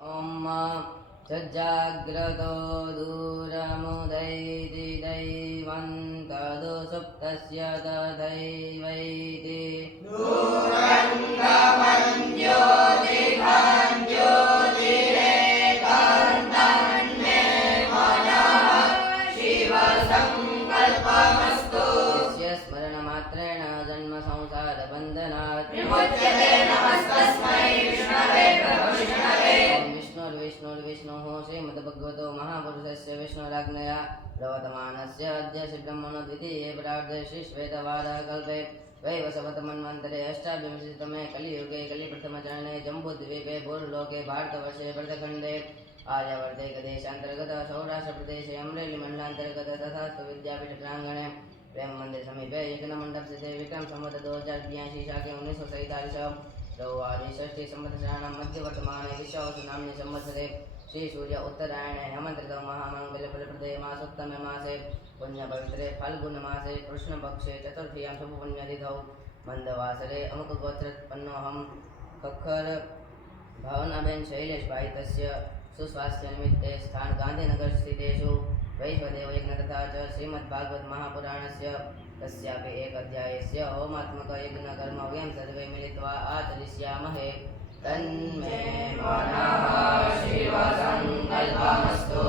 ॐ सज्जाग्रतो दूरमुदैति दैवन्तदु सुप्तस्य तदैवैति दूरन्तमञ्ज्योतिभाञ्ज्योतिरेकान्तन्मे मनः शिवसङ्कल्पमस्तु यस्य स्मरणमात्रेण जन्मसंसारबन्धनात् विमुच्यते नमस्तस्मै विष्णवे प्रभविष्णवे विष्णुर्विष्णुः श्रीमद्भगवतो महापुरुषस्य विष्णुराज्ञया प्रवर्तमानस्य अद्य श्रीब्रह्मणो द्वितीये परार्धे श्रीश्वेतवारकल्पे वैवस्वतमन्वन्तरे अष्टाविंशतितमे कलियुगे कलिप्रथमचरणे जम्बूद्वीपे भूर्लोके भारतवर्षे भरतखण्डे आर्यावर्ते सौराष्ट्रप्रदेशे अमरेलीमण्डलान्तर्गत तथास्तु विद्यापीठ प्राङ्गणे प्रेम मंदिर समीपे यज्ञमंडप स्थिते विक्रम संवत 2082 शाके 1947 रौवारी षष्ठी संवत्सराणां मध्यवर्तमाने विश्वावसु नाम्नि संवत्सरे श्री सूर्य उत्तरायणे हेमन्तर्तौ महामङ्गलफलप्रदे मासोत्तमे मासे पुण्यपवित्रे फाल्गुन मासे कृष्णपक्षे चतुर्थीयां शुभपुण्यतिथौ मंदवासरे अमुकगोत्रोत्पन्नोऽहं खक्खर भावनाबेन शैलेशभाई तस्य सुस्वास्थ्यनिमित्ते स्थान गांधीनगर स्थितेषु वैश्वदेव यज्ञ तथा च श्रीमद्भागवत महापुराणस्य तस्यापि एक अध्यायस्य होमात्मक यज्ञ कर्म वयं सर्वे मिलित्वा आचरिष्यामहे तन्मे मनः शिवसङ्कल्पमस्तु।